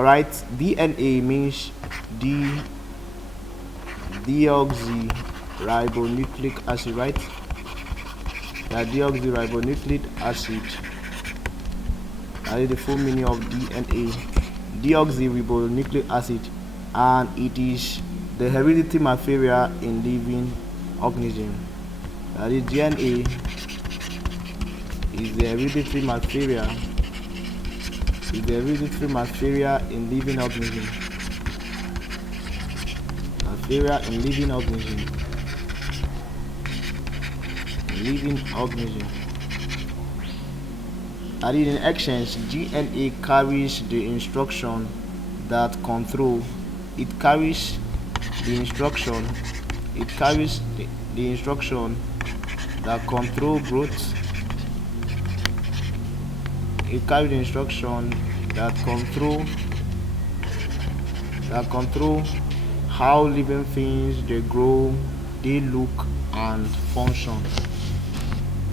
Alright, DNA means deoxyribonucleic acid, right? That deoxyribonucleic acid. That is the full meaning of DNA. Deoxyribonucleic acid, and it is the hereditary material in living organism. That is, DNA is the hereditary material. Is the hereditary material in living organism. Material in living organism. Living organism. And in exchange, DNA carries the instruction that control. It carries the instruction. It carries the instruction that control growth. It carries the instruction that control how living things they grow, they look, and function.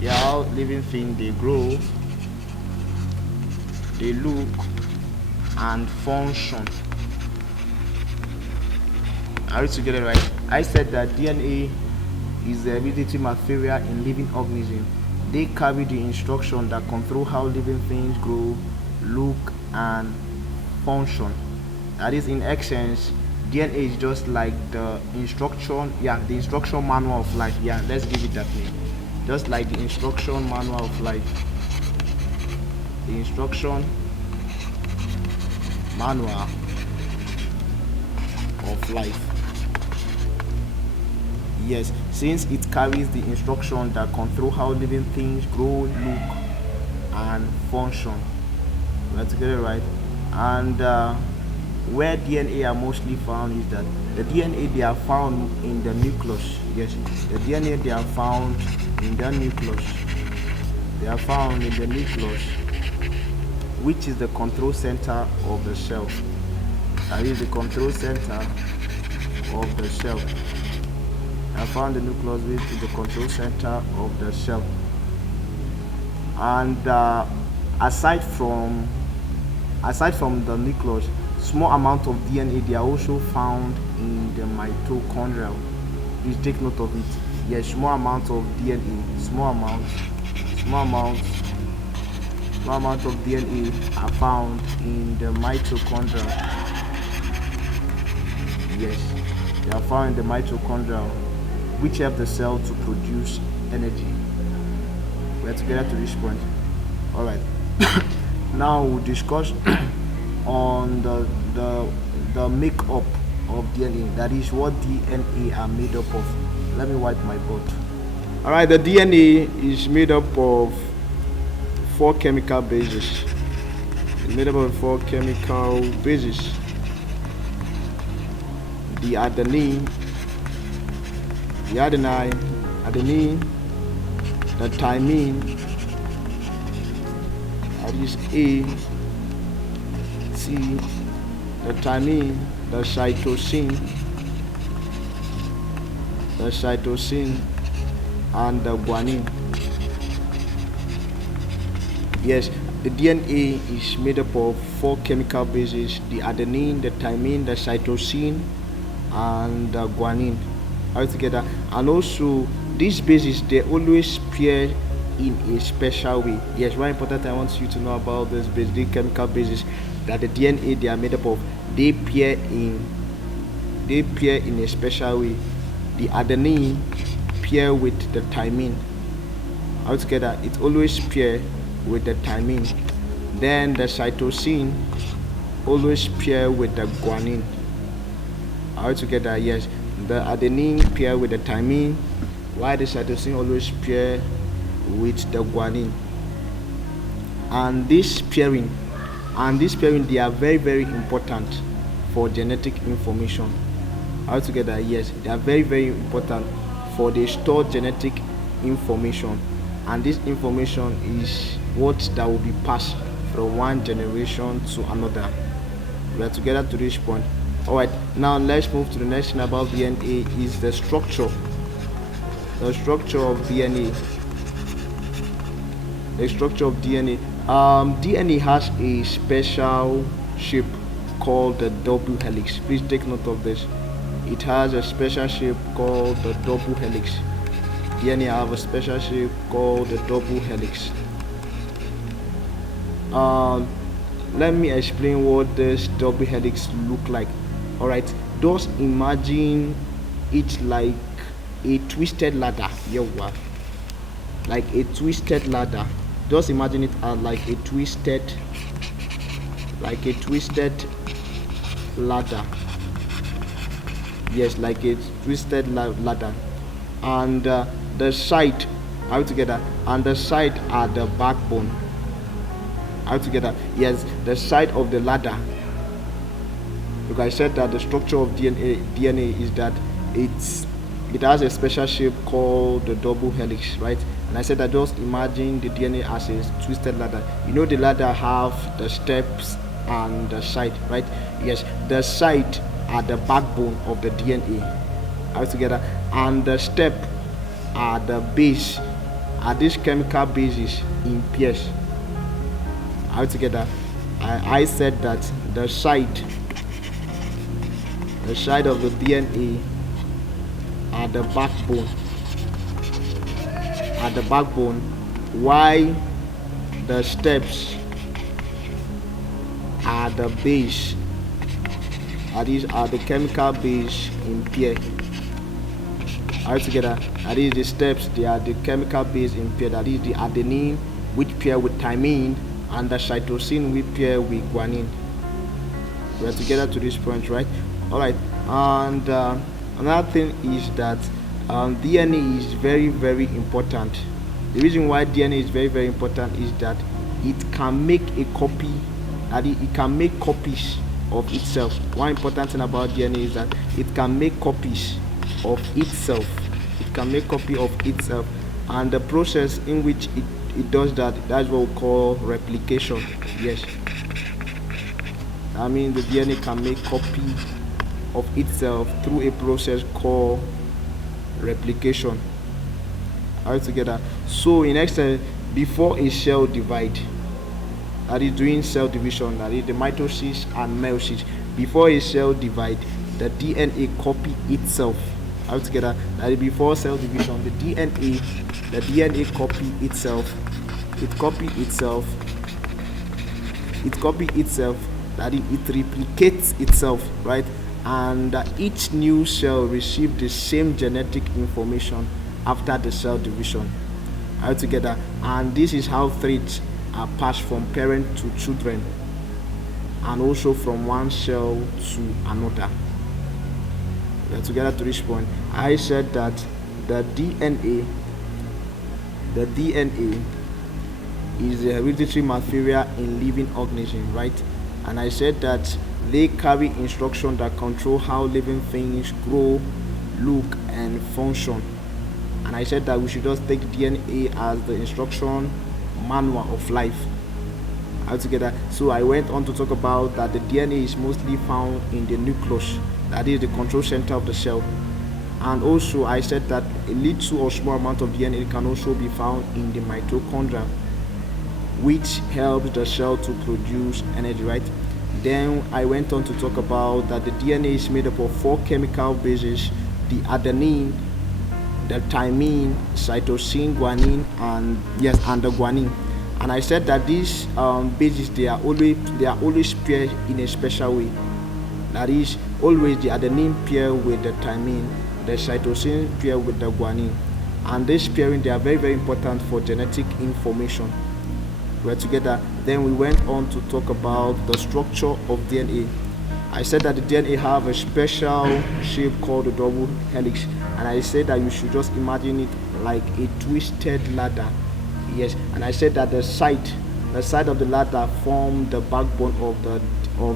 Yeah, how living things they grow, they look, and function. Are we together, right? I said that DNA is the hereditary material in living organism. They carry the instruction that control how living things grow, look, and function. That is, in essence, DNA is just like the instruction, the instruction manual of life. Yeah, let's give it that name. Just like the instruction manual of life. The instruction manual of life. Yes, since it carries the instruction that control how living things grow, look, and function. We're together, right? And where DNA are mostly found is that the DNA they are found in the nucleus. Yes, the DNA they are found in the nucleus. They are found in the nucleus, which is the control center of the cell. That is the control center of the cell. I found the nucleus, which is the control center of the cell. And aside from the nucleus, small amount of DNA they are also found in the mitochondria. Please take note of it. Yes, small amount of DNA, small amount of DNA are found in the mitochondria. Yes, they are found in the mitochondria, which help the cell to produce energy. We're together to this point. All right. Now we'll discuss on the makeup of DNA. That is, what DNA are made up of. Let me wipe my board. All right. The DNA is made up of 4 chemical bases. It's made up of 4 chemical bases. The adenine, the thymine, that is A, C, the thymine, the cytosine, and the guanine. Yes, the DNA is made up of 4 chemical bases: the adenine, the thymine, the cytosine, and the guanine. All together. And also, these bases, they always pair in a special way. Yes, one important I want you to know about this base, the chemical bases that the DNA they are made up of, they pair in a special way. The adenine pair with the thymine. All together, it always pair with the thymine. Then the cytosine always pair with the guanine. All together, yes, the adenine pair with the thymine, while the cytosine always pair with the guanine. And this pairing, they are very, very important for genetic information. All together, yes, they are very, very important for the stored genetic information, and this information is what that will be passed from one generation to another. We are together to this point. All right, now let's move to the next thing about DNA is the structure. The structure of DNA. The structure of DNA. DNA has a special shape. called the double helix. Please take note of this. It has a special shape called the double helix. DNA have a special shape called the double helix. Let me explain what this double helix look like. Alright, just imagine it like a twisted ladder. Yeah, like a twisted ladder. Just imagine it as like a twisted ladder. Yes, like a twisted ladder. And the side all together, and the side are the backbone. All together, yes, the side of the ladder. Because I said that the structure of DNA is that it has a special shape called the double helix, right? And I said that just imagine the DNA as a twisted ladder. You know the ladder have the steps and the side, right? Yes, the side are the backbone of the DNA. All together, and the step are the base, are these chemical bases in pairs. All together, I said that the side of the DNA are the backbone, why the steps are the base, these are the chemical base in pair. All together, these the steps, they are the chemical base in pair. That is the adenine which pair with thymine, and the cytosine which pair with guanine. We are together to this point, right? All right. And another thing is that DNA is very, very important. The reason why DNA is very, very important is that it can make a copy, it can make copies of itself. One important thing about DNA is that it can make copies of itself. It can make copy of itself, and the process in which it does that's what we call replication. Yes, I mean the DNA can make copy of itself through a process called replication. All together. So in essence, before a cell divide, that is doing cell division, that is the mitosis and meiosis, before a cell divide, the DNA copy itself. All together, that is before cell division, the DNA copy itself. It copy itself, that is, it replicates itself, right? And each new cell receives the same genetic information after the cell division. All together, and this is how traits are passed from parent to children, and also from one cell to another. We are together to this point. I said that the DNA is the hereditary material in living organisms, right? And I said that they carry instructions that control how living things grow, look, and function. And I said that we should just take DNA as the instruction manual of life. Altogether, so I went on to talk about that the DNA is mostly found in the nucleus, that is the control center of the cell. And also I said that a little or small amount of DNA can also be found in the mitochondria, which helps the cell to produce energy, right? Then I went on to talk about that the DNA is made up of 4 chemical bases: the adenine, the thymine, cytosine, guanine, and the guanine. And I said that these bases, they are always paired in a special way. That is, always the adenine pair with the thymine, the cytosine pair with the guanine. And this pairing, they are very, very important for genetic information. We're together. Then we went on to talk about the structure of DNA. I said that the DNA have a special shape called the double helix, and I said that you should just imagine it like a twisted ladder. Yes, and I said that the side of the ladder form the backbone of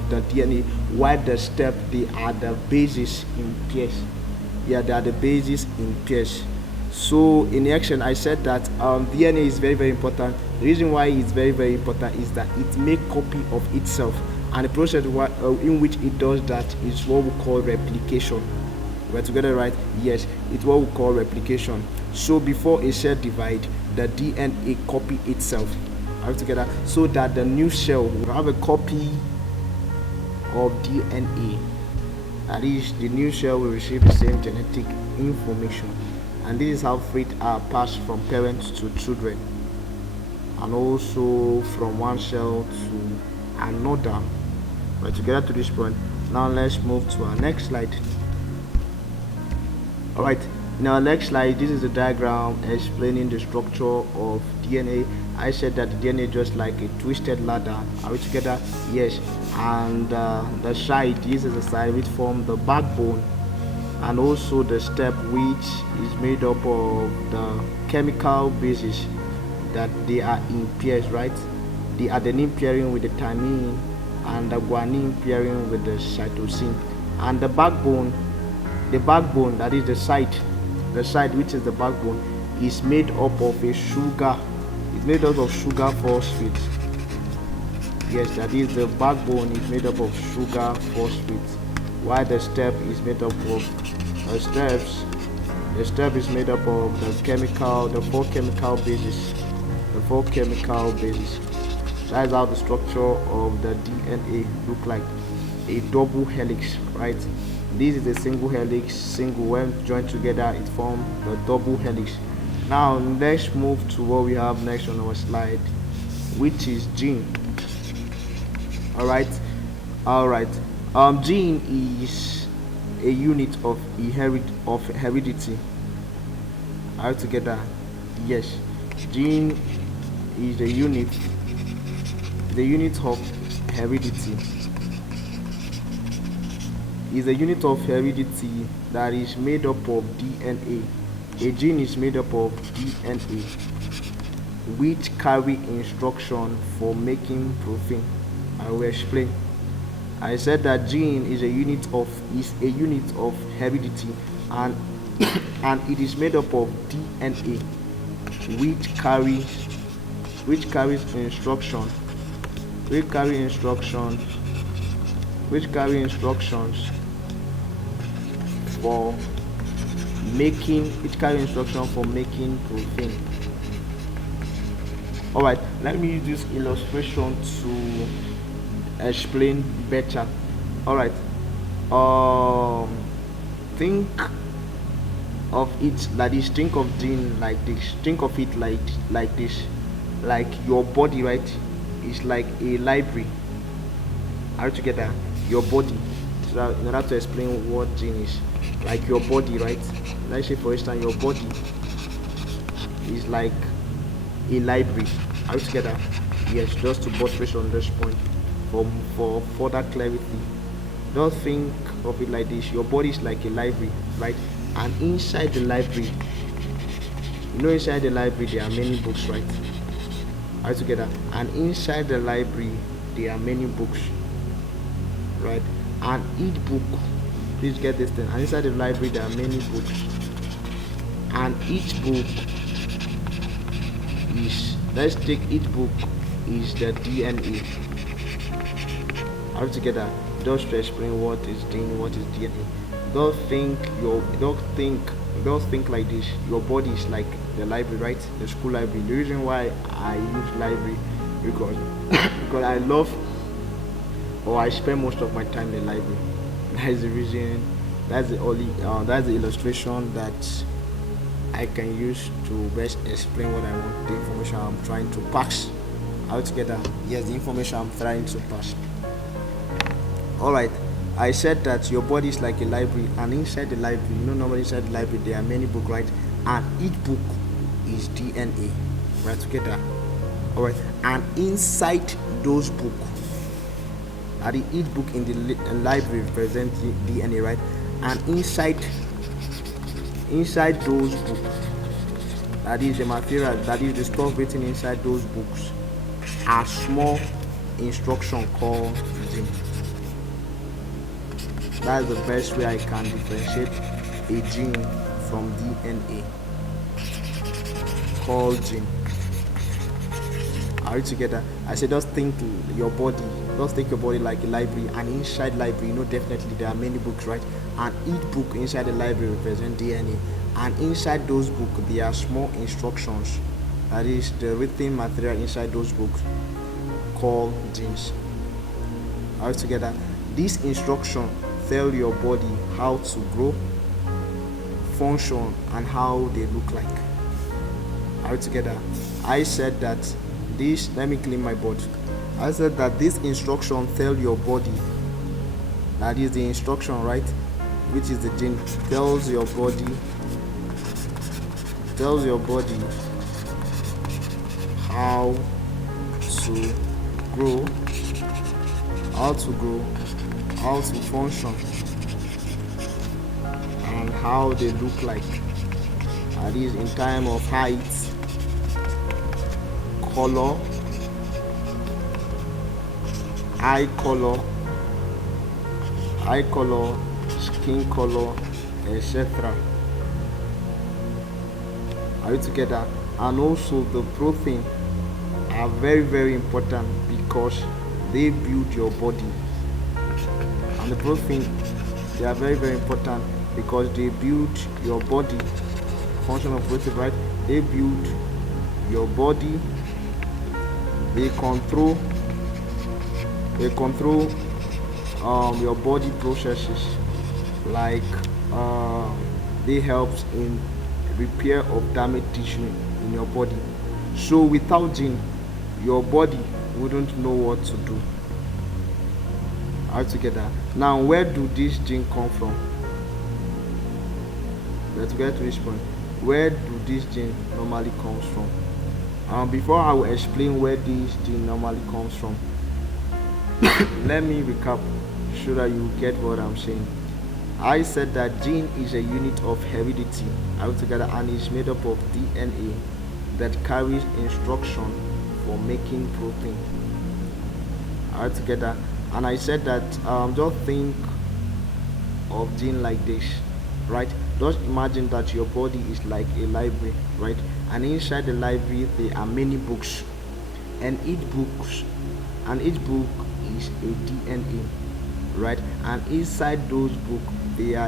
the DNA, while the step, they are the bases in pairs. Yeah, they are the bases in pairs. So in action, I said that DNA is very, very important. The reason why it's very, very important is that it makes copy of itself, and the process in which it does that is what we call replication. We're together, right? Yes, it's what we call replication. So before a cell divide, the DNA copy itself. All together, so that the new cell will have a copy of DNA. That is, the new cell will receive the same genetic information, and this is how traits are passed from parents to children, and also from one cell to another. But to get to this point, now let's move to our next slide. Alright, now next slide, this is a diagram explaining the structure of DNA. I said that the DNA is just like a twisted ladder. Are we together? Yes. And the side, this is the side which form the backbone, and also the step which is made up of the chemical bases that they are in pairs, right? The adenine pairing with the thymine and the guanine pairing with the cytosine. And the backbone, that is the side which is the backbone, is made up of a sugar. It's made up of sugar phosphate. Yes, that is, the backbone is made up of sugar phosphate, while the step is made up of the step is made up of the four chemical bases. That's how the structure of the DNA look like. A double helix, right? This is a single helix. When joined together, it forms the double helix. Now let's move to what we have next on our slide, which is gene. Alright. Gene is a unit of heredity. Are we together? Yes. Gene is the unit of heredity. Is a unit of heredity that is made up of DNA. A gene is made up of DNA, which carry instruction for making protein. I will explain. I said that gene is a unit of heredity, and and it is made up of DNA, which carries instructions for making protein. Alright, let me use this illustration to explain better. Alright, think of it like this. Think of gene like this. Think of it like this. Like your body, right, is like a library. Are you together? Your body. So in order to explain what gene is, like your body, right? Let's say for instance your body is like a library. Are you together? Yes, just to buttress on this point for further clarity. Don't think of it like this. Your body is like a library, right? And inside the library, inside the library there are many books, right? Are you together? And inside the library there are many books, right? And each book, please get this thing, and inside the library there are many books, and each book is, let's take each book is the DNA. Are you together? Just to explain what is DNA. Don't think like this. Your body is like the library, right? The school library. The reason why I use library because I love, or I spend most of my time in the library. That is the reason. That's the illustration that I can use to best explain what I want, the information I'm trying to pass. Out together. Yes, the information I'm trying to pass. Alright, I said that your body is like a library, and inside the library, normally inside the library there are many books, right? And each book is DNA, right? Together. Alright, and inside those books, each book in the library represents DNA, right? And inside those books, that is the material, that is the stuff written inside those books, are small instruction called gene. That's the best way I can differentiate a gene from DNA, called gene. Are you together? I said just think your body like a library, and inside library, definitely there are many books, right? And each book inside the library represents DNA, and inside those books there are small instructions, that is the written material inside those books, called genes. Are you together? This instruction tell your body how to grow, function, and how they look like. Are we together? I said that this, let me clean my board. I said that this instruction tell your body, that is the instruction, right, which is the gene, tells your body how to grow, how to function, and how they look like. That is in time of height, color, eye color, skin color, etc. Are you together? And also the protein are very, very important because they build your body. And the protein, they are very, very important because they build your body. Function of protein, right? They build your body. They control your body processes, like they help in repair of damaged tissue in your body. So without gene, your body wouldn't know what to do. All together. Now, where do this gene come from? Let's get to this point. Where do this gene normally comes from? Before I will explain where this gene normally comes from, let me recap so that you get what I'm saying. I said that gene is a unit of heredity altogether and is made up of DNA that carries instruction for making protein altogether. And I said that just think of gene like this, right? Just imagine that your body is like a library, right? And inside the library there are many books, and each book is a DNA, right? And inside those books there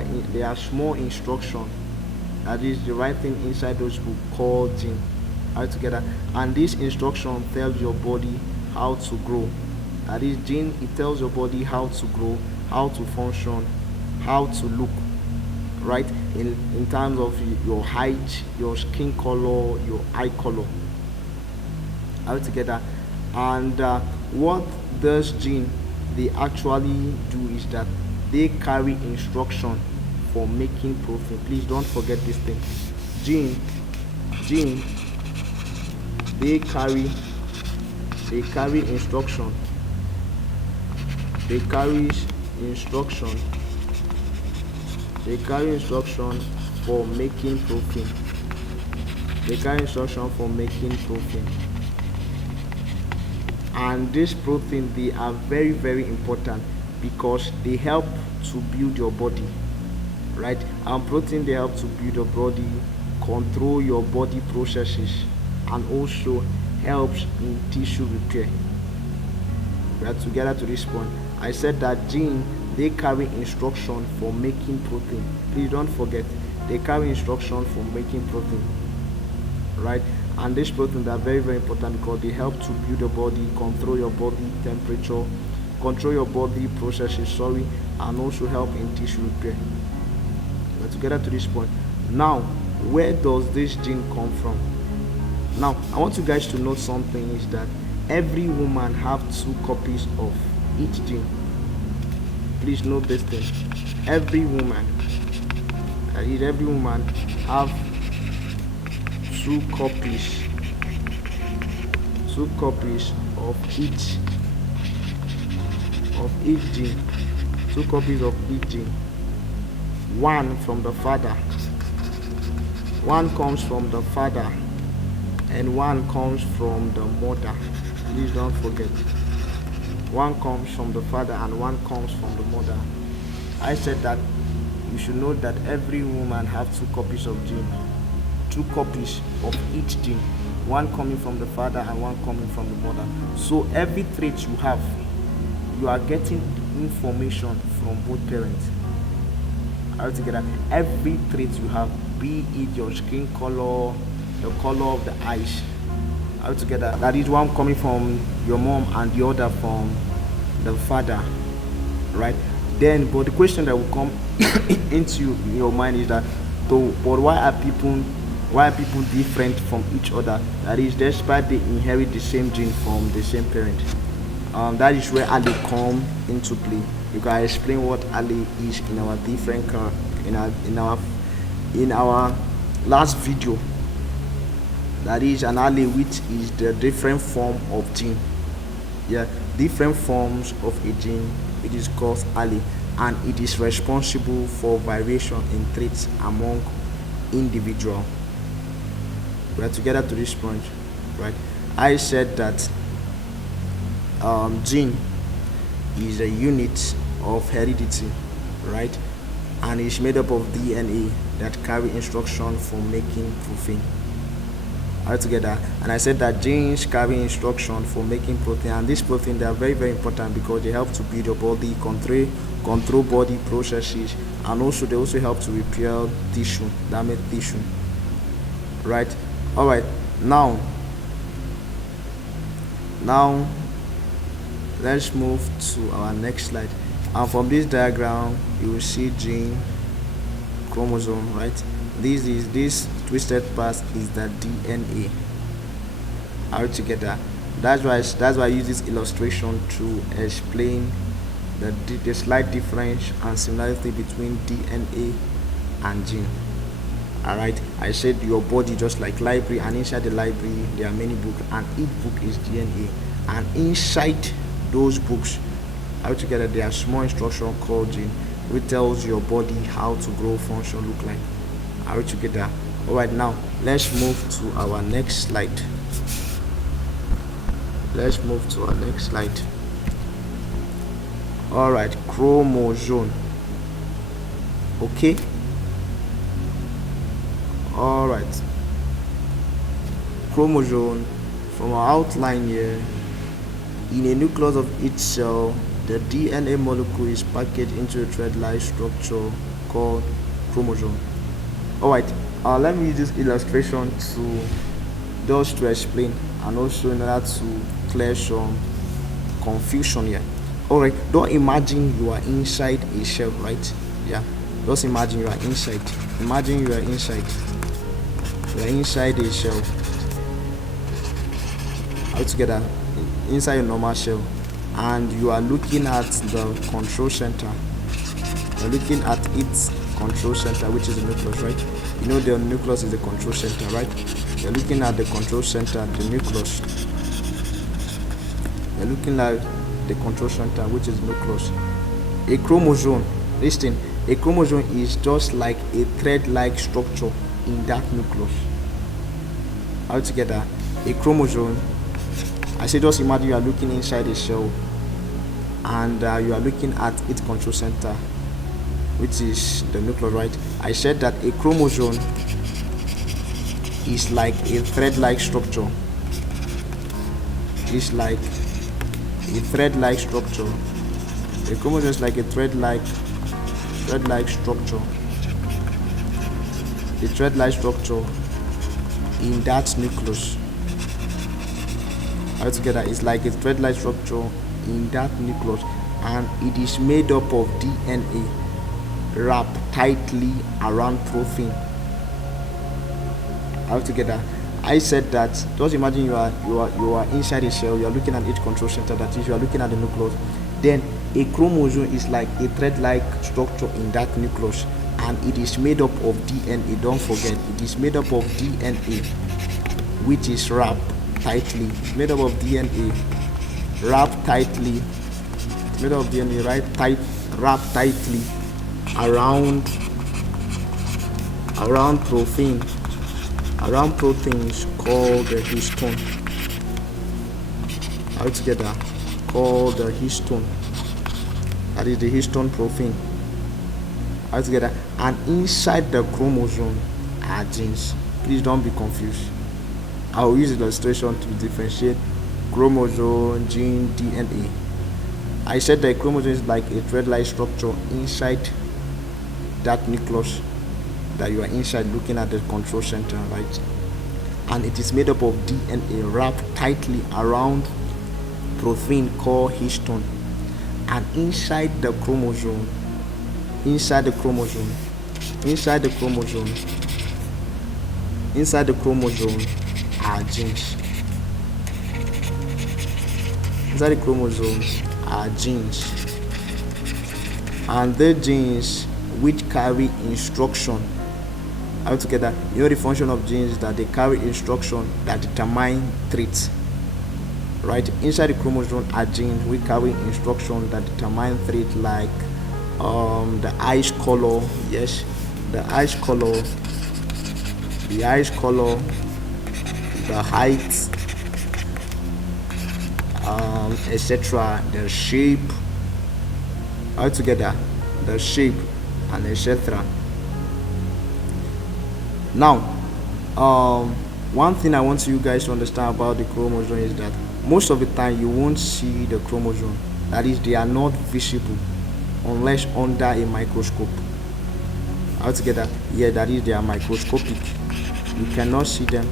are small instructions, that is the right thing inside those books called gene altogether. And this instruction tells your body how to grow. That is gene, it tells your body how to grow, how to function, how to look, right, in terms of your height, your skin color, your eye color altogether. And what does gene they actually do is that they carry instruction for making protein. Please don't forget this thing. Gene they carry instruction. They carry instruction for making protein. And this protein, they are very, very important because they help to build your body, right? And protein, they help to build your body, control your body processes, and also helps in tissue repair. We are together to this point. I said that gene, they carry instruction for making protein. Please don't forget, they carry instruction for making protein, right? And these proteins are very, very important because they help to build your body, control your body temperature, control your body processes, and also help in tissue repair. We're together to this point. Now, where does this gene come from? Now, I want you guys to note something is that every woman have 2 copies of each gene. Please note this thing. Every woman have 2 copies of each gene. 2 copies of each gene. One from the father. One comes from the father, and one comes from the mother. Please don't forget. One comes from the father and one comes from the mother. I said that you should know that every woman have 2 copies of gene. 2 copies of each gene. One coming from the father and one coming from the mother. So every trait you have, you are getting information from both parents. Altogether, every trait you have, be it your skin color, the color of the eyes, altogether, that is one coming from your mom and the other from the father. right? Then, but the question that will come into your mind is that, so, but why are people different from each other? That is, despite they inherit the same gene from the same parent. That is where allele come into play. You can explain what allele is in our different in our last video. That is an allele, which is the different form of gene. Yeah, different forms of a gene. It is called allele, and it is responsible for variation in traits among individual. We are together to this point, right? I said that gene is a unit of heredity, right? And it's made up of DNA that carry instruction for making protein. All together. And I said that genes carry instruction for making protein, and this protein, they are very, very important because they help to build your body, control body processes, and also they also help to repair tissue, damaged tissue, right? All right, now let's move to our next slide. And from this diagram you will see gene, chromosome, right? This twisted part is the DNA. All together. That's why I use this illustration to explain the slight difference and similarity between DNA and gene. All right, I said your body just like library, and inside the library there are many books, and each book is DNA, and inside those books, all together, there are small instruction called gene, which tells your body how to grow, function, look like. All together. All right, now let's move to our next slide. All right, chromosome. Okay. All right, chromosome, from our outline here, in a nucleus of each cell, the DNA molecule is packaged into a thread-like structure called chromosome. All right, let me use this illustration to explain, and also in order to clear some confusion here. All right, don't imagine you are inside a shell, right? Yeah, just imagine you are inside. Imagine you are inside. You are inside a shell. All together, inside a normal shell, and you are looking at the control center. You're looking at its control center, which is the nucleus, right? You know the nucleus is the control center, right? You're looking at the control center, the nucleus. You're looking at the control center, which is the nucleus. A chromosome, listen, a chromosome is just like a thread-like structure in that nucleus. All together, a chromosome, I say just imagine you are looking inside a shell, and you are looking at its control center, which is the nucleus, right? I said that a chromosome is like a thread-like structure. It's like a thread-like structure. A chromosome is like a thread-like structure. A thread-like structure in that nucleus. Altogether, it's like a thread-like structure in that nucleus, and it is made up of DNA wrapped tightly around protein. Altogether, I said that just imagine you are inside a cell, you are looking at its control center, that is, you are looking at the nucleus. Then a chromosome is like a thread-like structure in that nucleus, and it is made up of DNA. Don't forget, it is made up of DNA, which is wrapped tightly. It's made up of DNA wrapped tightly. It's made up of DNA wrapped tightly around protein. Around proteins called the histone. Altogether, called the histone. That is the histone protein. Altogether, and inside the chromosome are genes. Please don't be confused. I will use illustration to differentiate chromosome, gene, DNA. I said that chromosome is like a thread-like structure inside that nucleus, that you are inside looking at the control center, right? And it is made up of DNA wrapped tightly around protein called histone. and inside the chromosome are genes. Inside the chromosomes are genes, and the genes which carry instruction. Altogether, the function of genes is that they carry instruction that determine traits. Right, inside the chromosome are genes which carry instruction that determine traits, like the eyes color, the height, etc., the shape, altogether the shape, and etc. Now, one thing I want you guys to understand about the chromosome is that most of the time you won't see the chromosome. That is, they are not visible unless under a microscope. Altogether, that is, they are microscopic. You cannot see them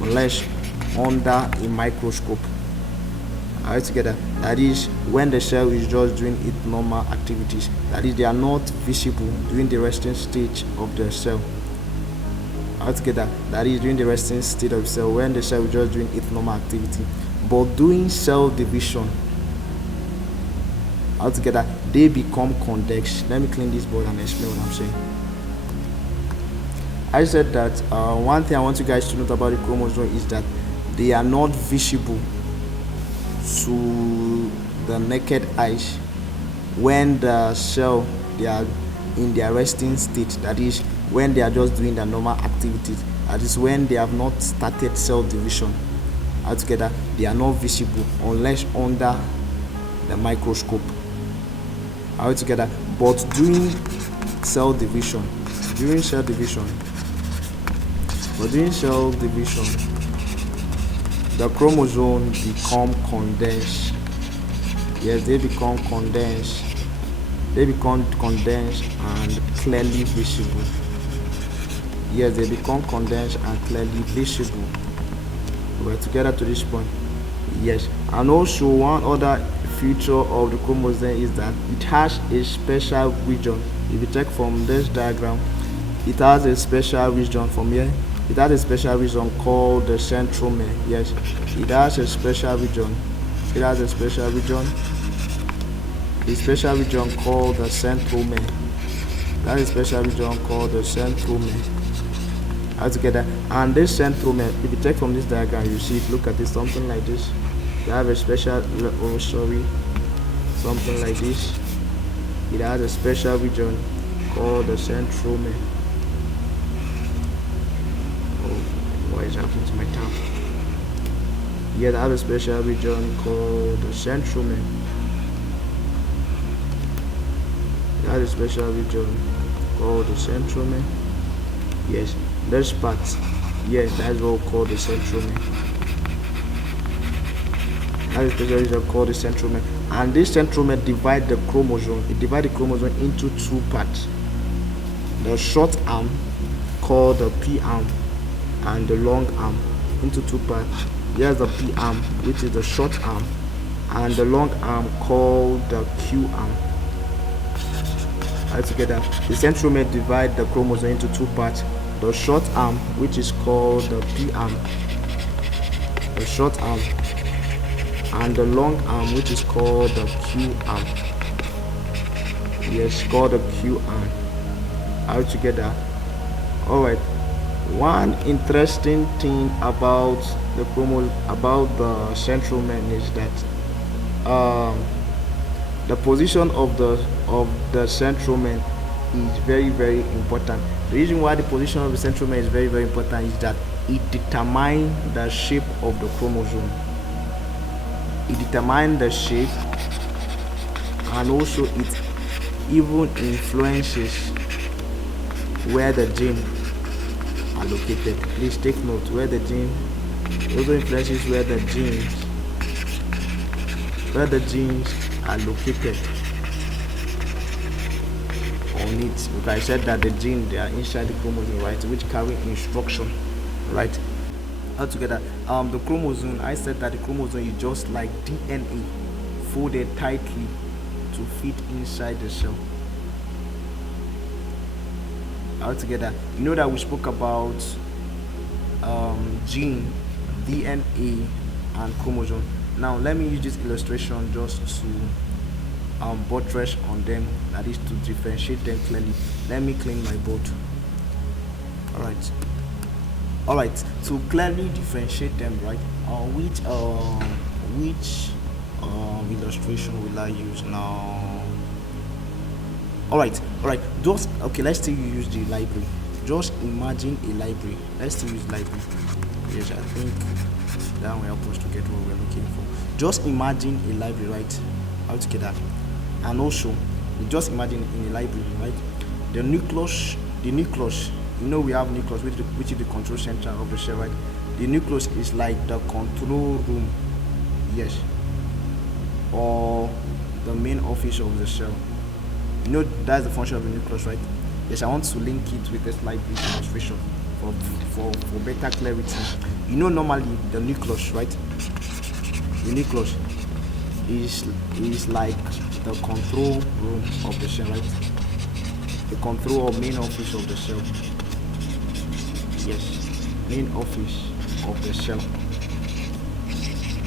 unless under a microscope. Altogether, that is, when the cell is just doing its normal activities, that is, they are not visible during the resting stage of the cell. Altogether, that is, during the resting state of the cell, when the cell is just doing its normal activity. But doing cell division, altogether, they become condensed. Let me clean this board and explain what I'm saying. I said that one thing I want you guys to note about the chromosome is that they are not visible to the naked eyes when the cell, they are in their resting state. That is, when they are just doing their normal activities. That is, when they have not started cell division. Altogether, they are not visible unless under the microscope. Altogether, but during cell division, the chromosome become condensed. Yes, they become condensed and clearly visible. Yes, they become condensed and clearly visible. We're together to this point. Yes, and also one other feature of the chromosome is that it has a special region. If you check from this diagram, it has a special region from here. It has a special region called the centromere. Yes, it has a special region. A special region called the centromere. That is a special region called the centromere. Altogether, and this centromere, if you take from this diagram, you see it. Look at this, something like this. You have a special, something like this. It has a special region called the centromere. Oh, what is happening to my tab? Yeah, they have a special region called the centromere. It has a special region called the centromere. Yes, this part, yes, that's what we call the centromere. That is a special region called the centromere. And this centromere divides the chromosome. It divides the chromosome into two parts. The short arm, called the P arm, and the long arm, into two parts. Here's the P arm, which is the short arm, and the long arm called the Q arm. Altogether, the centromere divides the chromosome into two parts. The short arm, which is called the P arm, the short arm, and the long arm, which is called the Q arm. Yes, called the Q arm. Altogether. Alright. One interesting thing about the centromere is that the position of the centromere is very, very important. The reason why the position of the centromere is very, very important is that it determines the shape of the chromosome. It determines the shape, and also it even influences where the genes are located. Please take note, where the gene also influences where the genes are located on it. Because I said that the genes, they are inside the chromosome, right, which carry instruction, right? Altogether, the chromosome, I said that the chromosome is just like DNA, folded tightly to fit inside the cell. All together, you know that we spoke about gene, DNA, and chromosome. Now let me use this illustration just to buttress on them, that is to differentiate them clearly. Let me clean my board. All right, to clearly differentiate them, right, which illustration will I use now? All right, just okay, let's still use the library. Just imagine a library. Let's still use library. Yes, I think that will help us to get what we're looking for. Just imagine a library, right? How to get that? And also, just imagine in a library, right? The nucleus, you know we have nucleus, which is the control center of the cell, right? The nucleus is like the control room, yes, or the main office of the cell. You know that's the function of the nucleus, right? Yes, I want to link it with this library demonstration for better clarity. You know, normally the nucleus, right? The nucleus is like the control room of the cell, right? The control or main office of the cell. Yes, main office of the cell.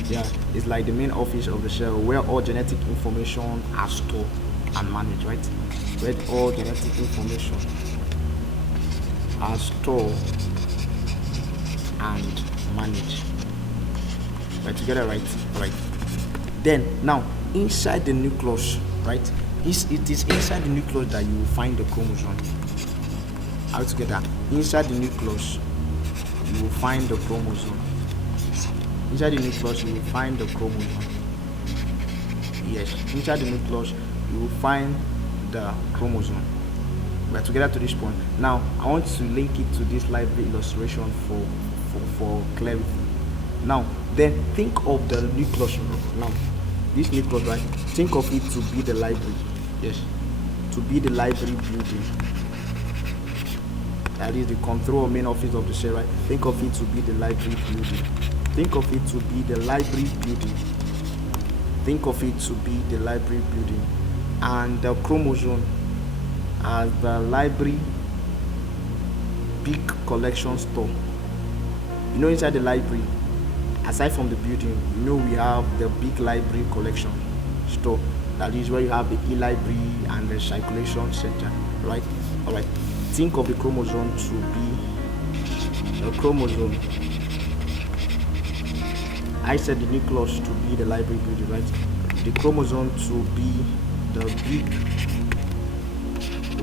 Yeah, it's like the main office of the cell where all genetic information are stored and managed, right? Where all genetic information are stored and managed. Right, together, right? Then now inside the nucleus, right? It is inside the nucleus that you will find the chromosome. All together, inside the nucleus you will find the chromosome. Inside the nucleus you will find the chromosome. Yes, inside the nucleus you will find the chromosome. We're together to this point. Now I want to link it to this library illustration for clarity. Now then think of the nucleus. Now this nucleus, right? Think of it to be the library. Yes, to be the library building. That is the control or main office of the cell, right? Think of it to be the library building. Think of it to be the library building. Think of it to be the library building. And the chromosome as the library big collection store. You know, inside the library, aside from the building, you know we have the big library collection store. That is where you have the e-library and the circulation center, right? All right. Think of the chromosome to be the chromosome. I said the nucleus to be the library building, right? The chromosome to be the big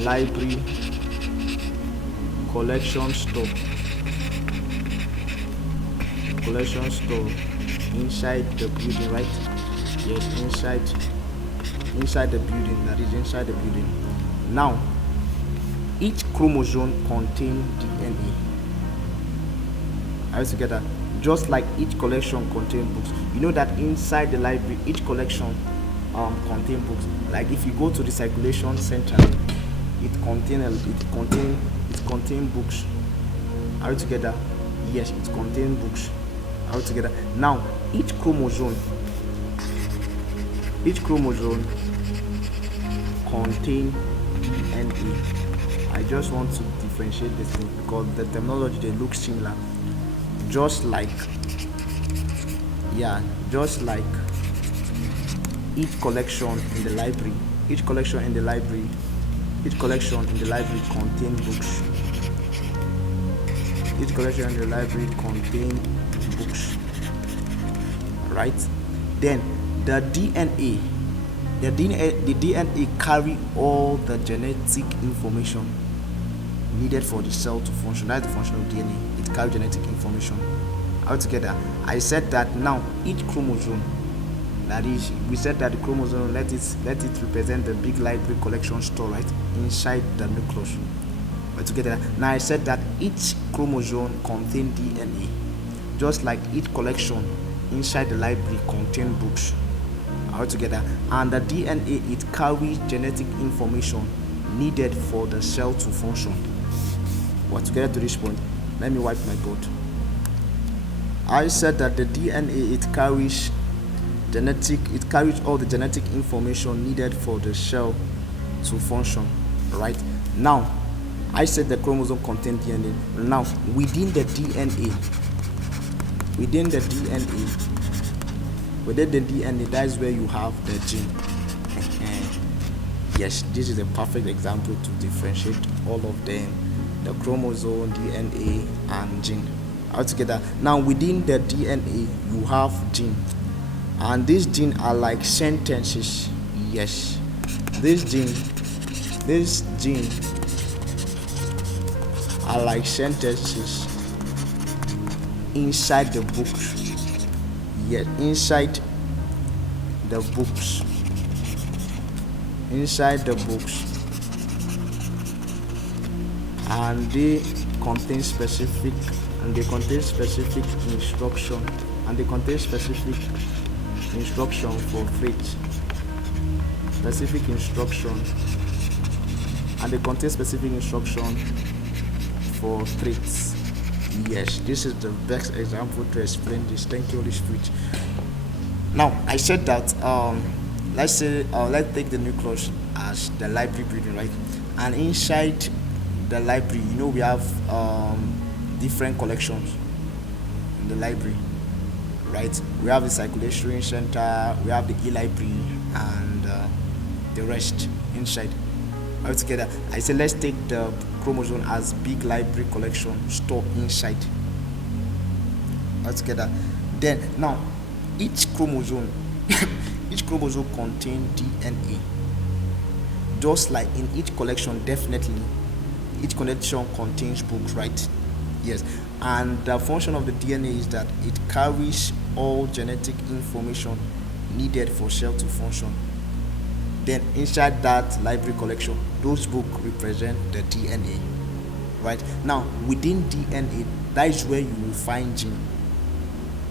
library collection store. Collection store inside the building, right? Yes, inside the building. That is inside the building. Now each chromosome contains DNA. Are you together? Just like each collection contains books. You know that inside the library each collection contains books. Like if you go to the circulation center, it contains books. Are you together? Yes, it contains books. Are you together? Now each chromosome contains DNA. I just want to differentiate this thing because the terminology, they look similar. Just like each collection in the library contains books. Each collection in the library contains books, right? Then the DNA carry all the genetic information needed for the cell to function. That's the function of DNA. It carries genetic information. Altogether, I said that now each chromosome, that is, we said that the chromosome, let it represent the big library collection store, right, inside the nucleus. But together, now I said that each chromosome contains DNA, just like each collection inside the library contains books. Altogether, and the DNA, it carries genetic information needed for the cell to function. But to get to this point, let me wipe my board. I said that the DNA, it carries it carries all the genetic information needed for the cell to function, right? Now, I said the chromosome contains DNA. Now, within the DNA, within the DNA, that is where you have the gene. Yes, this is a perfect example to differentiate all of them: the chromosome, DNA, and gene altogether. Now, within the DNA, you have gene, and these genes are like sentences. Yes, this gene are like sentences inside the books. Yes, inside the books, and they contain specific instruction, for traits, specific instruction, and they contain specific instruction for traits. Yes, this is the best example to explain this. Thank you, Holy Spirit. Now, I said that let's take the nucleus as the library building, right? And inside the library, we have different collections in the library, right? We have the circulation center, we have the e-library, and the rest inside. All together, I say let's take the chromosome as big library collection stored inside. All together. Then now, each chromosome contains DNA. Just like in each collection, definitely each collection contains books, right? Yes. And the function of the DNA is that it carries all genetic information needed for cell to function. Then inside that library collection, those books represent the DNA, right? Now, within DNA, that is where you will find gene.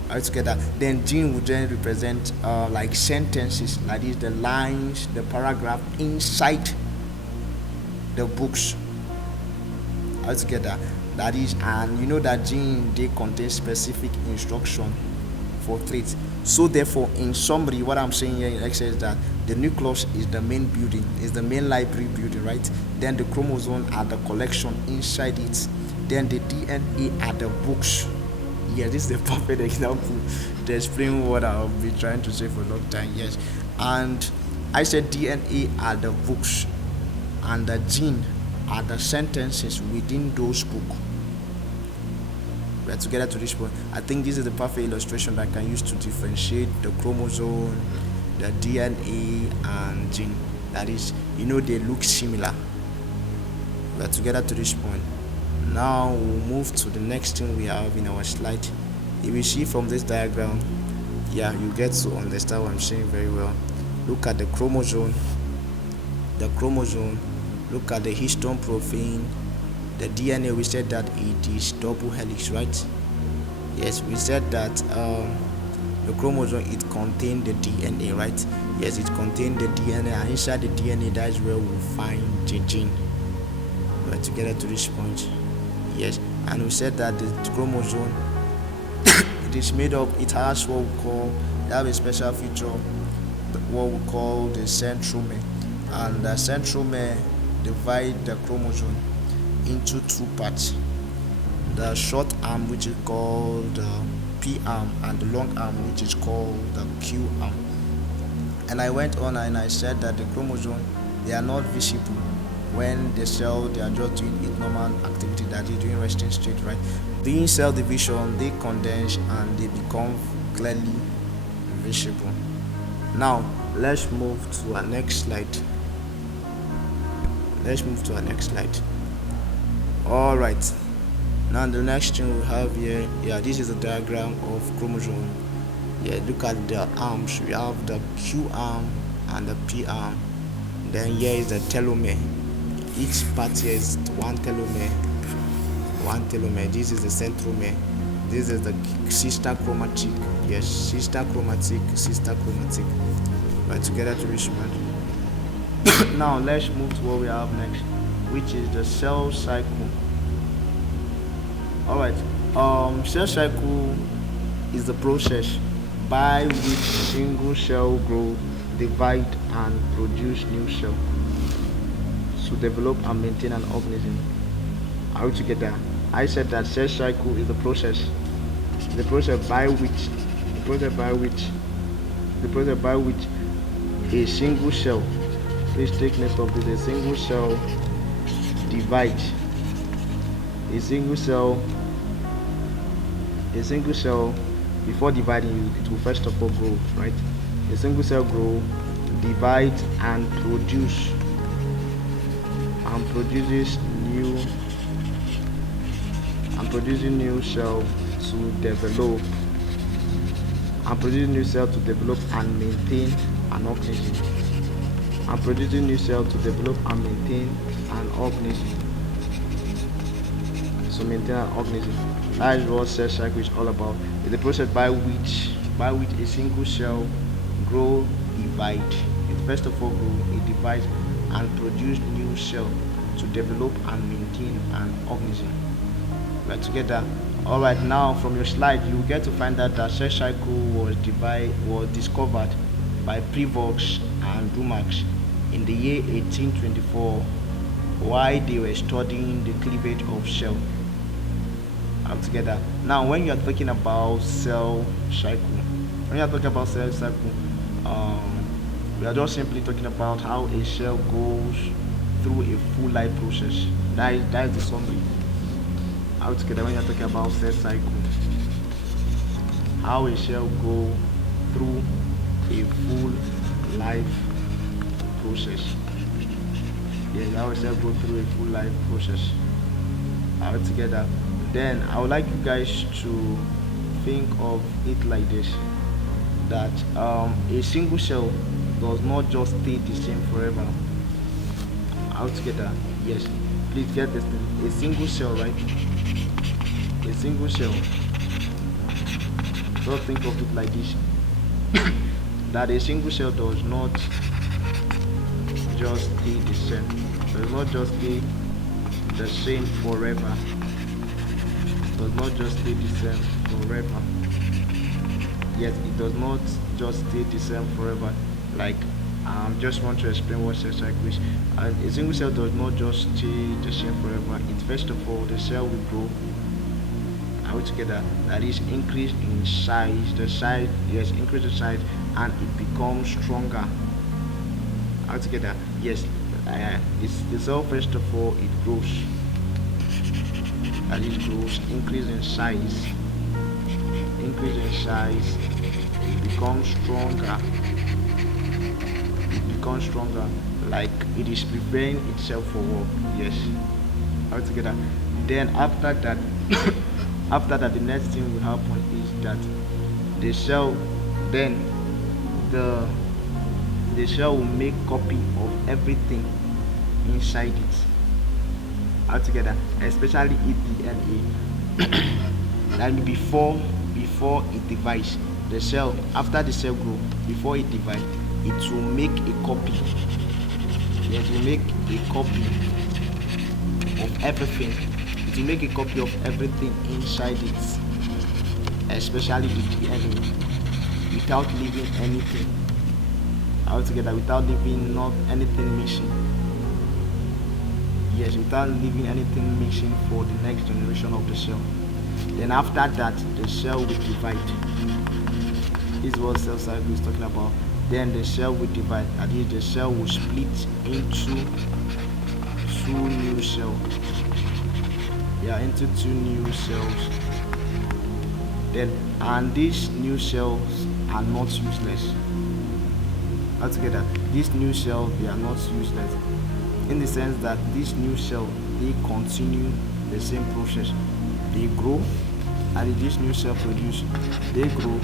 All together. Then gene will then represent like sentences, like this, the lines, the paragraph inside the books. All together. That is, and that gene, they contain specific instruction for traits. So therefore, in summary, what I'm saying here in Excel is that the nucleus is the main building, is the main library building, right? Then the chromosomes are the collection inside it. Then the DNA are the books. Yeah, this is the perfect example to explain what I've been trying to say for a long time. Yes, and I said DNA are the books, and the gene are the sentences within those books. We're together to this point. I think this is the perfect illustration that I can use to differentiate the chromosome, the DNA, and gene. That is, they look similar. We're together to this point. Now we'll move to the next thing we have in our slide. If you see from this diagram, you get to understand what I'm saying very well. Look at the chromosome. Look at the histone profile. The DNA, we said that it is double helix, right? Yes, we said that the chromosome, it contains the DNA, right? Yes, it contains the DNA, and inside the DNA, that is where we'll find the gene. We're together to this point. Yes, and we said that the chromosome, it is made up, it has what we call, they have a special feature, what we call the centromere. And the centromere divide the chromosome into two parts: the short arm, which is called the P arm, and the long arm, which is called the Q arm. And I went on and I said that the chromosome, they are not visible when the cell, they are just doing its normal activity, that is doing resting state, right? During cell division, they condense and they become clearly visible. Now let's move to our next slide. All right, now the next thing we have here, this is a diagram of chromosome. Look at the arms. We have the Q arm and the P arm. Then here is the telomere. Each part here is one telomere. This is the centromere. This is the sister chromatic. Yes, sister chromatic. Right, together to reach one. Now let's move to what we have next, which is the cell cycle. All right. Cell cycle is the process by which single cell grow, divide, and produce new cell to develop and maintain an organism. Are we together? I said that cell cycle is the process by which a single cell, please take note of this, a single cell divides. A single cell before dividing, it will first of all grow, right? A single cell grow, divide, and produces new cell to develop and maintain an organism. That is what cell cycle is all about. It's the process by which a single cell grow, divide. It first of all grow, it divides, and produce new cell to develop and maintain an organism. We're together. Alright, now from your slide you will get to find out that cell cycle was discovered by Prevost and Dumax in the year 1824 while they were studying the cleavage of cell. Together. Now when you are talking about cell cycle, we are just simply talking about how a cell goes through a full life process. That is the summary. Together, when you are talking about cell cycle, how a cell go through a full life process. Yes, how a cell go through a full life process. Together. Then I would like you guys to think of it like this, that a single cell does not just stay the same forever. Together. Yes, please get this thing. A single cell, right? A single cell. Just think of it like this. That a single cell does not just stay the same. Does not just stay the same forever. Does not just stay the same forever. Yes, it does not just stay the same forever. Like, just want to explain what cell cycle is. A single cell does not just stay the same forever. It first of all, the cell will grow. Together, that is increase in size. Increase in size, and it becomes stronger. Together, yes, it's the cell first of all, it grows. That is grows, increase in size. It becomes stronger. Like it is preparing itself for work. Yes. Together. Then after that, the next thing will happen is that the cell will make copy of everything inside it. Together, especially if DNA. And before it divides, the cell, after the cell grow, before it divides, it will make a copy. It will make a copy of everything. It will make a copy of everything inside it, especially the DNA, without leaving anything. Together, without leaving not anything missing. Yes, without leaving anything missing for the next generation of the cell. Then after that, the cell will divide. This is what cell cycle is talking about. Then the cell will divide. That is, the cell will split into two new cells. Into two new cells. And these new cells are not useless. Together, these new cells, they are not useless, in the sense that this new cell, they continue the same process. They grow, and this new cell produce. They grow,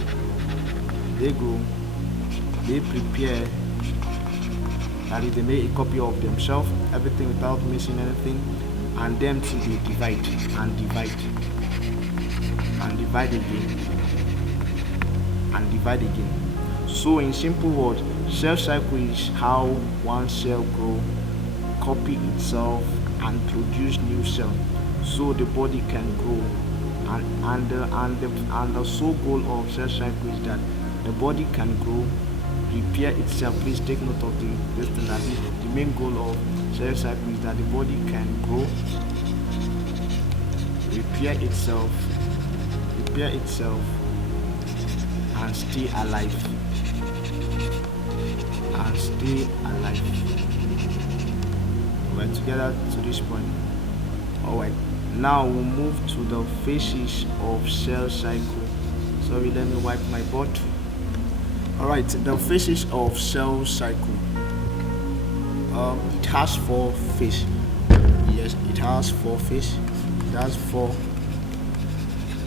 they prepare, that is, they make a copy of themselves, everything without missing anything, and them too, they divide and divide again. So in simple words, cell cycle is how one cell grow, copy itself, and produce new cell, so the body can grow. And the sole goal of cell cycle is that the body can grow, repair itself. Please take note of this thing, that is the main goal of cell cycle, is that the body can grow, repair itself, and stay alive. We're together to this point. Alright, now we'll move to the phases of cell cycle. Sorry, let me wipe my board. Alright, the phases of cell cycle. It has 4 phases. Yes, it has 4 phases. It has 4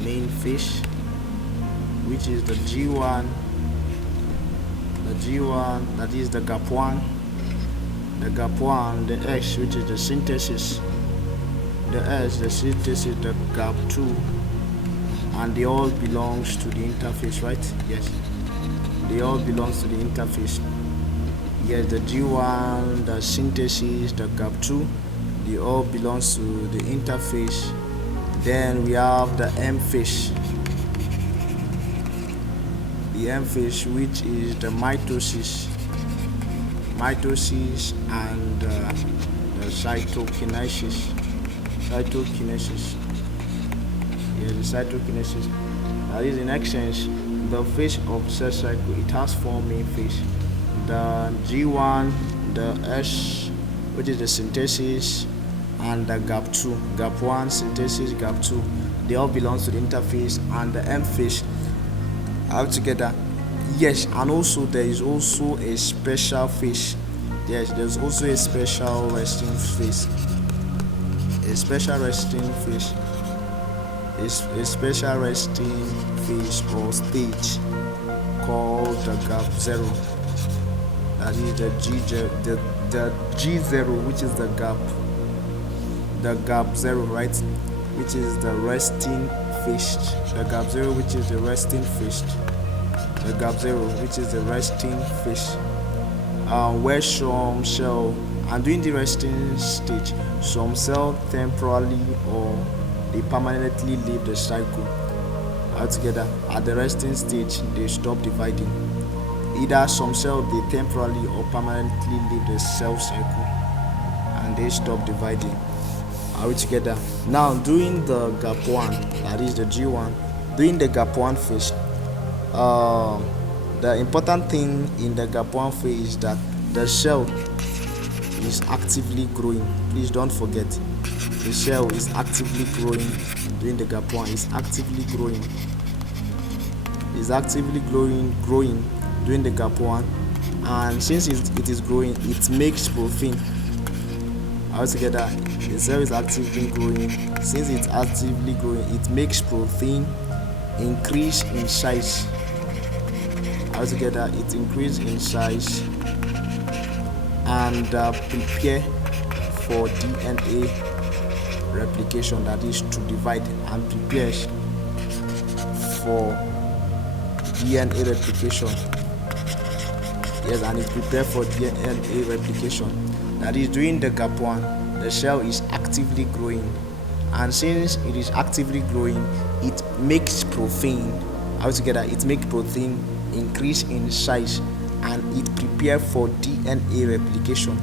main phase, which is the G1, that is the gap 1, the X, which is the synthesis, the S, the synthesis, the gap 2, and they all belongs to the interphase, right? Yes, they all belongs to the interphase. Yes, the G1, the synthesis, the gap 2, they all belongs to the interphase. Then we have the M phase. The M phase, which is the mitosis and the cytokinesis. Yeah, the cytokinesis. That is, in essence, the phase of cell cycle. It has 4 main phases. The G1, the S, which is the synthesis, and the gap 2, gap 1, synthesis, gap 2, they all belong to the interphase, and the M phase altogether. Yes, and also there is also a special phase. Yes, there's also a special resting phase. A special resting phase or stage called the gap 0. That is the G0, which is the gap 0, right? Which is the resting phase. The gap 0, which is the resting phase. The gap 0, which is the resting phase. Where some cell, and during the resting stage, some cell temporarily or they permanently leave the cycle altogether. At the resting stage, they stop dividing. Either some cells they temporarily or permanently leave the cell cycle and they stop dividing altogether. Now, during the gap 1, that is the G1, during the gap 1 phase, the important thing in the gap 1 phase is that the cell is actively growing. Please don't forget, the cell is actively growing during the gap 1. It's actively growing. Growing during the gap 1, and since it is growing, it makes protein. Altogether, the cell is actively growing. Since it's actively growing, it makes protein increase in size. Altogether, it increases in size and prepare for DNA replication, that is to divide, and prepares for DNA replication. Yes, and it prepares for DNA replication. That is, during the gap 1, the cell is actively growing, and since it is actively growing, it makes protein. Altogether, it makes protein increase in size and it prepares for DNA replication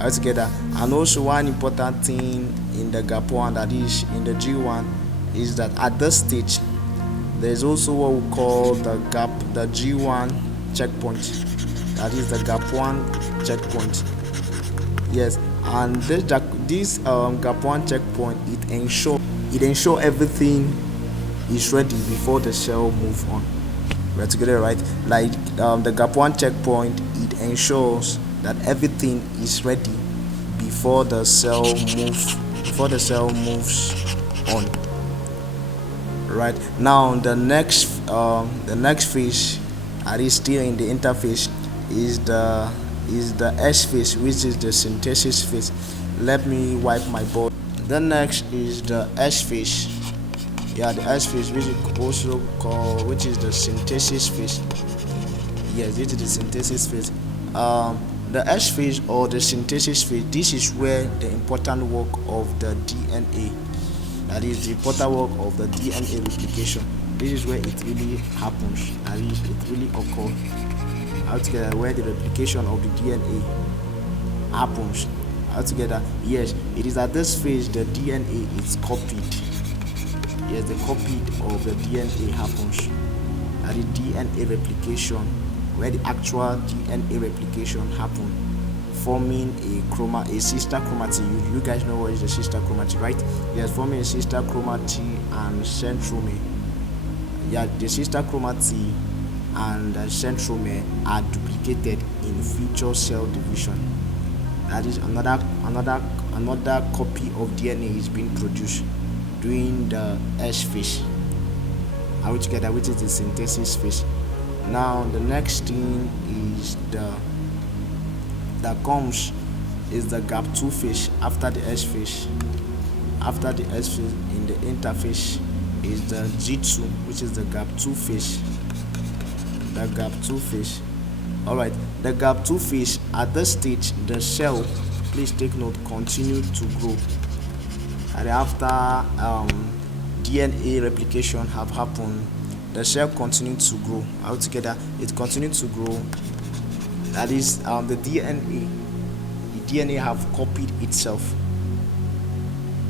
altogether. And also, one important thing in the gap 1, that is in the G1, is that at this stage there is also what we call the G1 checkpoint. That is the gap 1 checkpoint. Yes, and this gap 1 checkpoint, it ensure everything is ready before the cell move on. We're together, right? Like the gap 1 checkpoint, it ensures that everything is ready before the cell moves on. Right now, the next phase, that is still in the interphase, is the S phase, which is the synthesis phase. Let me wipe my board. The next is the S phase. Yeah, the S phase, which is also called, which is the synthesis phase. Yes, this is the synthesis phase. The S phase or the synthesis phase, this is where the important work of the DNA, that is the important work of the DNA replication, This is where it really happens, that is, it really occurs altogether, where the replication of the DNA happens altogether. Yes, it is at this phase the DNA is copied. Yes, the copy of the DNA happens at the DNA replication, where the actual DNA replication happens, forming a sister chromatid. You guys know what is a sister chromatid, right? Yes, forming a sister chromatid and centromere. Yeah, the sister chromatid and centromere are duplicated in future cell division. That is another copy of DNA is being produced during the S phase, together, which is the synthesis phase. Now the next thing is that comes is the gap 2 phase after the S phase. After the S phase, in the interphase, is the G2, which is the gap 2 phase. The gap 2 phase. Alright, the gap 2 phase, at this stage the cell, please take note, continue to grow. And after DNA replication have happened, the cell continued to grow. Altogether, it continued to grow. That is, the DNA have copied itself.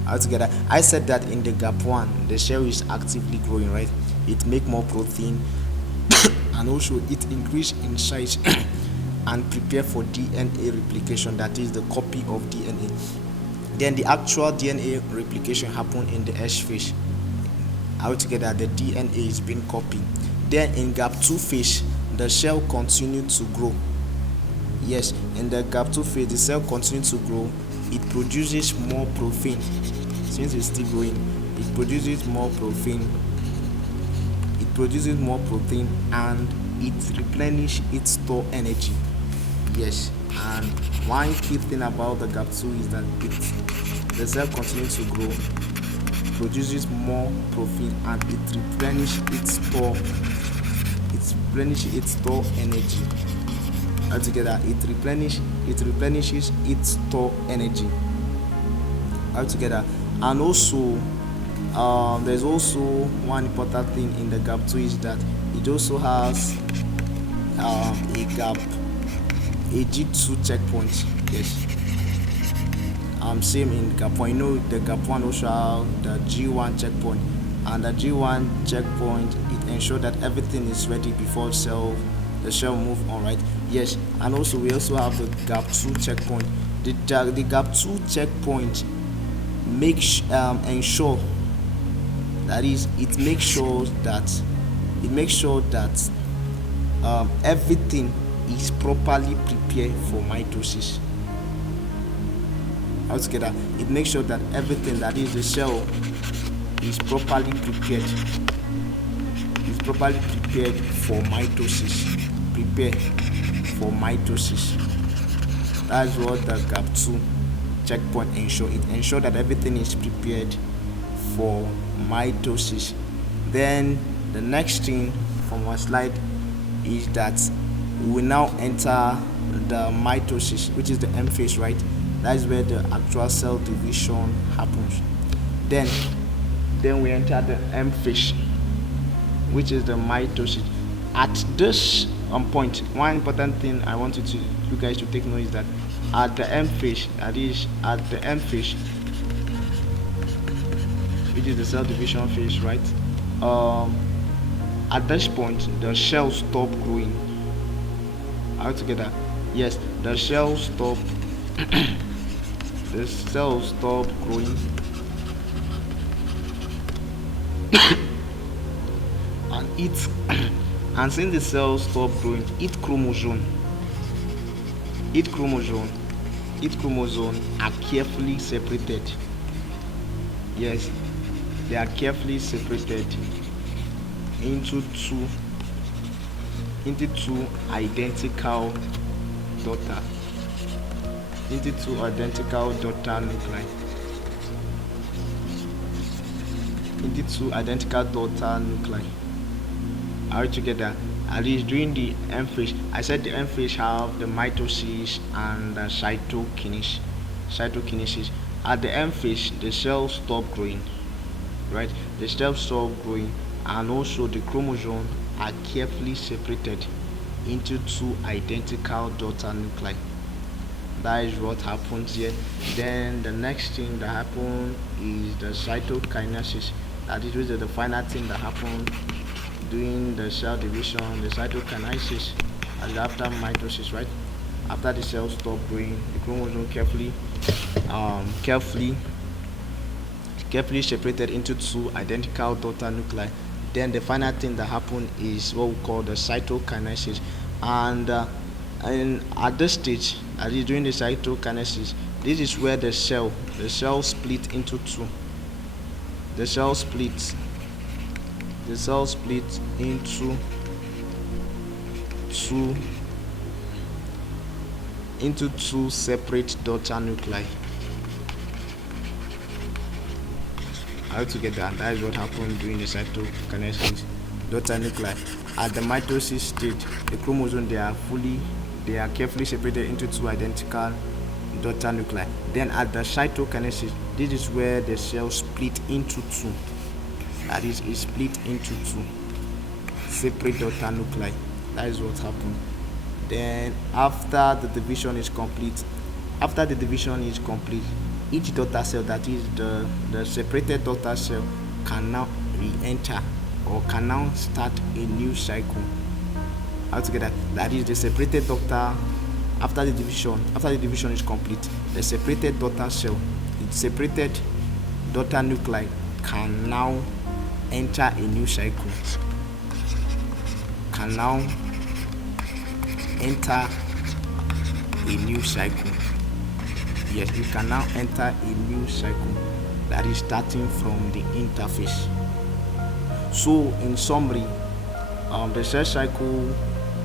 Altogether, I said that in the gap 1, the cell is actively growing, right? It make more protein and also it increase in size and prepare for DNA replication, that is the copy of DNA. Then the actual DNA replication happen in the S phase. Altogether, the DNA is being copied. Then in gap 2 phase, the cell continue to grow. Yes, in the gap 2 phase, the cell continue to grow. It produces more protein. Since it's still growing, it produces more protein. It produces more protein and it replenishes its store energy. Yes, and one key thing about the gap 2 is that the cell continues to grow, produces more protein, and it replenishes its store energy. Altogether, it replenishes its store energy. Altogether, and also there's also one important thing in the gap 2 is that it also has a G2 checkpoint. Yes, same in gap 1. You know, the gap 1 also have the G1 checkpoint, and the G1 checkpoint, it ensures that everything is ready before the cell move on, right? Yes, and also we also have the gap 2 checkpoint. The gap 2 checkpoint makes ensure, that is, it makes sure that everything is properly prepared for mitosis. Altogether, it makes sure that everything, that is the cell, is properly prepared. For mitosis. Prepare for mitosis. That's what the gap 2 checkpoint ensures. It ensures that everything is prepared for mitosis. Then the next thing from our slide is that we will now enter the mitosis, which is the M phase, right? That is where the actual cell division happens. Then we enter the M phase, which is the mitosis. At this point, one important thing I want you guys to take note is that at the M phase, which is the cell division phase, right? At this point, the cells stop growing. Altogether, yes, the cells stop growing and since the cells stop growing, each chromosome are carefully separated. Yes, they are carefully separated into two identical daughter nuclei. All together, at least during the M phase. I said the M phase have the mitosis and the cytokinesis. At the M phase, the cells stop growing, right? The cells stop growing, and also the chromosome are carefully separated into two identical daughter nuclei. That is what happens here. Then the next thing that happens is the cytokinesis. That is the final thing that happens during the cell division. The cytokinesis is after mitosis, right? After the cells stop growing, the chromosome carefully separated into two identical daughter nuclei. Then the final thing that happens is what we call the cytokinesis, and at this stage, as is during the cytokinesis, this is where the cell split into two. The cell splits into two separate daughter nuclei. Altogether, that is what happened during the cytokinesis. Daughter nuclei. At the mitosis stage, the chromosomes they are carefully separated into two identical daughter nuclei. Then at the cytokinesis, this is where the cell split into two. That is, it split into two separate daughter nuclei. That is what happened. Then after the division is complete, each daughter cell, that is the separated daughter cell, can now re-enter or can now start a new cycle. Altogether, that is the separated daughter. After the division is complete, the separated daughter cell, the separated daughter nuclei, can now enter a new cycle. Yes, you can now enter a new cycle that is starting from the interphase. So, in summary, the cell cycle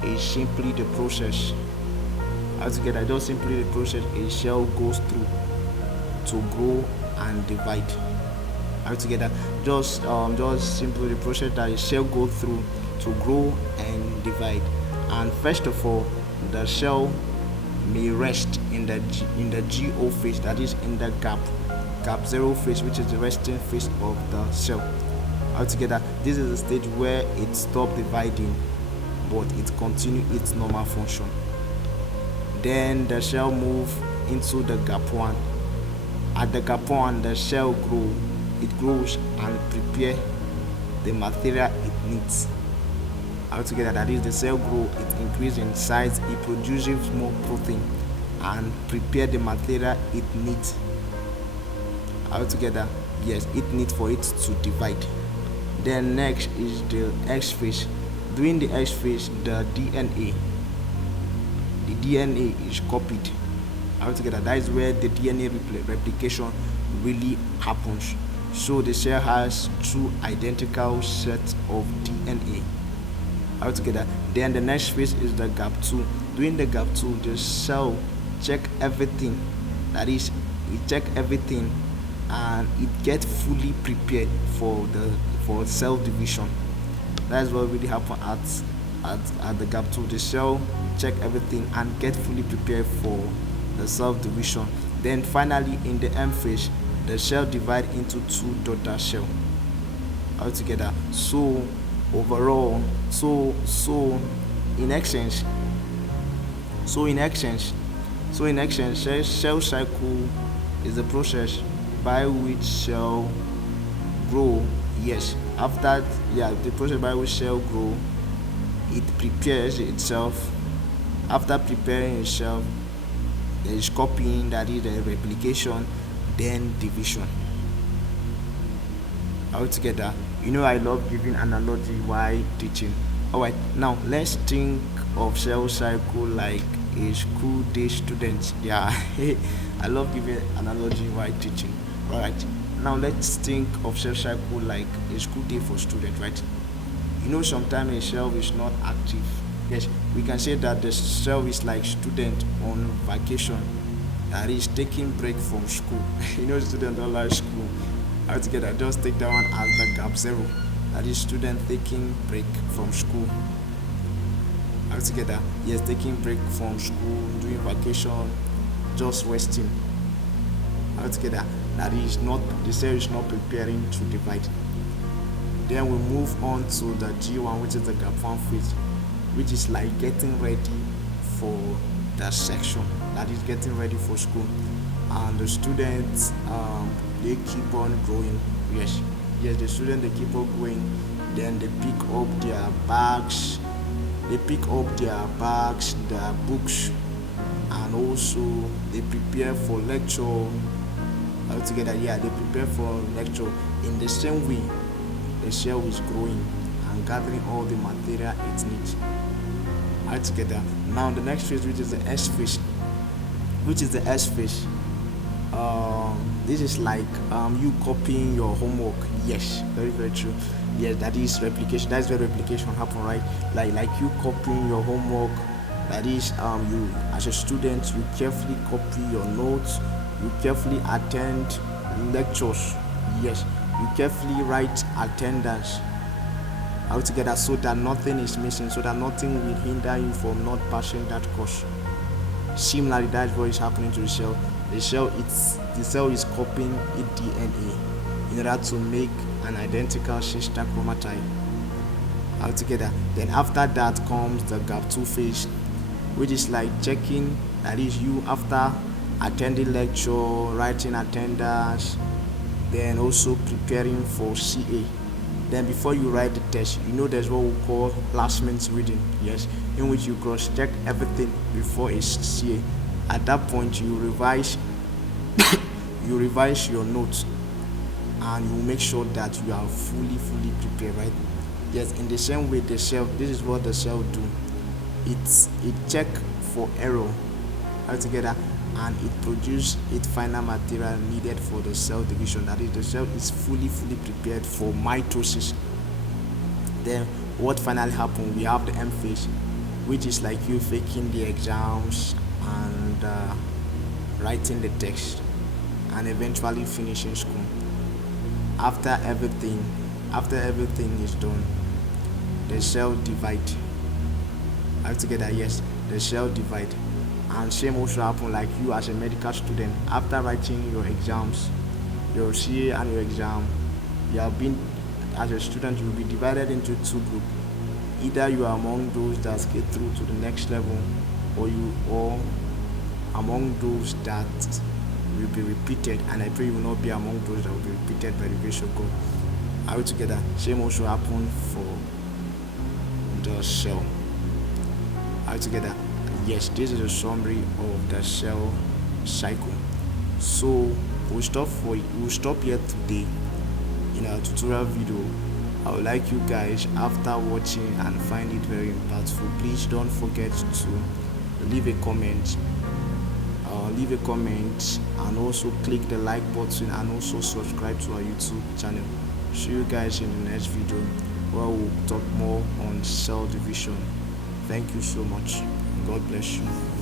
is simply the process. Altogether, just simply the process a cell goes through to grow and divide. Altogether, just simply the process that a cell goes through to grow and divide. And first of all, the cell may rest in the GO phase, that is in the gap 0 phase, which is the resting phase of the cell. Altogether, this is the stage where it stops dividing, but it continues its normal function. Then the cell moves into the gap 1. At the gap 1, the cell grows and prepares the material it needs. Altogether, that is, the cell grows, it increases in size, it produces more protein and prepare the material it needs. Altogether, yes, it needs for it to divide. Then next is the X phase. During the X phase, the DNA is copied. Altogether, that is where the DNA replication really happens. So the cell has two identical sets of DNA. Altogether, then the next phase is the gap 2. During the gap 2, the cell check everything. That is, it check everything and it gets fully prepared for cell division. That is what really happens at the gap 2. The cell check everything and get fully prepared for the cell division. Then finally, in the M phase, the cell divide into two daughter cells. Altogether, so overall, so in exchange, cell cycle is the process by which cell grow. Yes, after the process by which cell grow, it prepares itself. After preparing itself, there is copying, that is the replication, then division. Altogether, I love giving analogy while teaching. Alright, now let's think of cell cycle like a school day student. Yeah, I love giving analogy while teaching. Alright, now let's think of cell cycle like a school day for students, right? Sometimes a cell is not active. Yes, we can say that the cell is like student on vacation, that is taking break from school. Students don't like school. Altogether, just take that one as the gap 0. That is student taking break from school. Altogether, yes, taking break from school, doing vacation, just resting. Altogether, that is not, the cell is not preparing to divide. Then we move on to the G1, which is the gap 1 phase, which is like getting ready for the section, that is getting ready for school. And the students, they keep on growing. Yes, the students, they keep on growing. Then they pick up their bags, their books, and also they prepare for lecture altogether. Yeah, they prepare for lecture. In the same way, the cell is growing and gathering all the material it needs altogether. Now the next phase, which is the S phase, this is like you copying your homework. Yes, very very true. Yes, that is replication. That's where replication happen, right? Like you copying your homework. That is you as a student, you carefully copy your notes, you carefully attend lectures. Yes, you carefully write attendance altogether, so that nothing is missing, so that nothing will hinder you from not passing that course. Similarly, that's what is happening to the cell. The cell is copying its DNA in order to make an identical sister chromatide altogether. Then after that comes the gap 2 phase, which is like checking, that is you after attending lecture, writing attendance, then also preparing for CA. Then before you write the test, there's what we call last minute reading. Yes, in which you cross check everything before a CA. At that point, you revise your notes, and you make sure that you are fully prepared, right? Yes, in the same way, the cell, this is what the cell do. It check for error altogether, and it produce its final material needed for the cell division. That is, the cell is fully prepared for mitosis. Then what finally happens, we have the M phase, which is like you faking the exams and writing the text and eventually finishing school. After everything is done, the cell divide altogether. Yes, the cell divide. And same also happen like you as a medical student, after writing your exams, your CA and your exam, you have been, as a student, you will be divided into two groups. Either you are among those that get through to the next level, or among those that will be repeated. And I pray you will not be among those that will be repeated by the grace of God. Altogether, same also happen for the cell altogether. Yes, this is a summary of the cell cycle. So we'll stop here today in our tutorial video. I would like you guys, after watching and find it very impactful, please don't forget to leave a comment, and also click the like button, and also subscribe to our YouTube channel. See you guys in the next video, where we'll talk more on cell division. Thank you so much. God bless you.